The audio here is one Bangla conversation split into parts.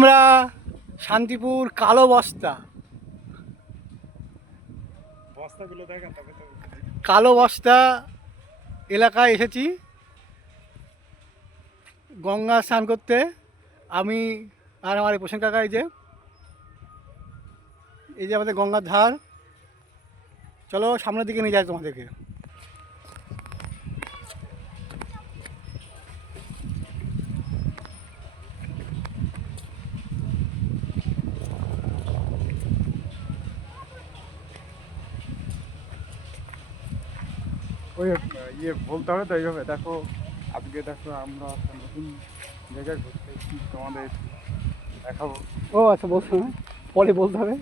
আমরা শান্তিপুর কালো বস্তা কালো বস্তা এলাকায় এসেছি গঙ্গা স্নান করতে। আমি আর আমার এই পোষণ কাকা, এই যে আমাদের গঙ্গার ধার। চলো সামনের দিকে নিয়ে যাই তোমাদেরকে। ওই বলতে হবে তো এইভাবে। দেখো আজকে দেখো আমরা একটা নতুন জায়গায় ঘুরতে এসেছি, তোমাদের দেখাবো। ও আচ্ছা, বলতে হবে, পরে বলতে হবে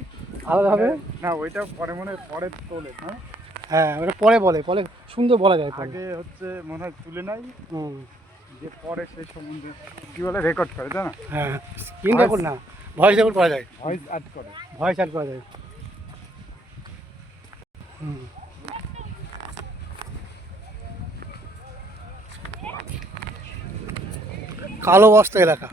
আলাদা হবে না, ওইটা পরে পরে তোলে। হ্যাঁ হ্যাঁ, ওটা পরে বলে সুন্দর বলা যায়। আগে হচ্ছে মনে হয় তুলে নাই, হুম, যে পরে সেই সম্বন্ধে কি বলে রেকর্ড করে, জানো? হ্যাঁ, স্ক্রিন রেকর্ড না, ভয়েস রেকর্ড করা যায়, ভয়েস অ্যাড করে, ভয়েস অ্যাড করা যায়। হুম, কালো বস্তা এলাকা।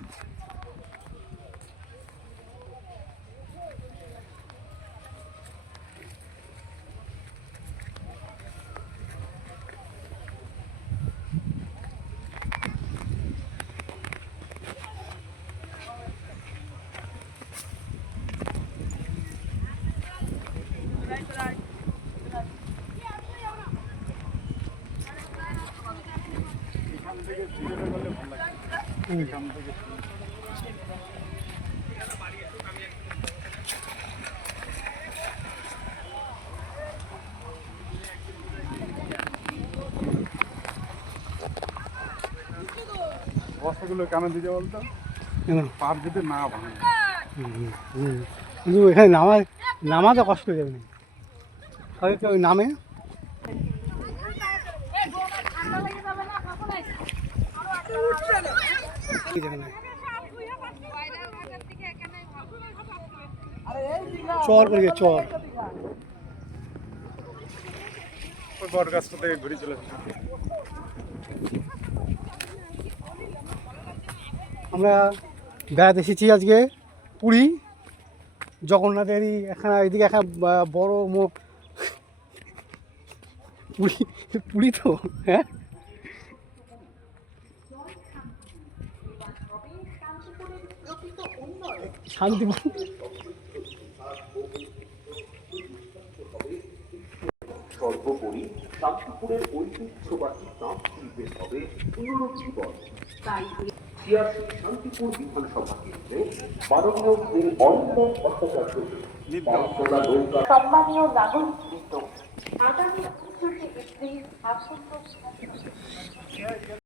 এখান থেকে ভিডিওটা করলে ভালো লাগে। এখান থেকে বস্তাগুলো কেন দিতে বলতো, পাপ যদি না ভাঙে। কিন্তু এখানে নামাতে কষ্ট হয়ে যাবে না, হয়তো ওই নামে চর করে চর। ওই বট গাছটা থেকে ঘুরে চলে আসছে। আমরা বেড়াতে এসেছি আজকে পুরী জগন্নাথেরই এখানে, এদিকে একটা বড় পুরী পুরী তো, হ্যাঁ শান্তিপুর। সর্বোপরি শান্তিপুরের ঐতিহ্যবাহী তাঁত শিল্পের হবে পুনরুজ্জীবন। শান্তিপুর বিধানসভা কেন্দ্রে মাননীয় শ্রী অরণ্য ভট্টাচার্য সম্মানীয় নাগরিকবৃন্দ, আগামী 29 এপ্রিল আসন্ন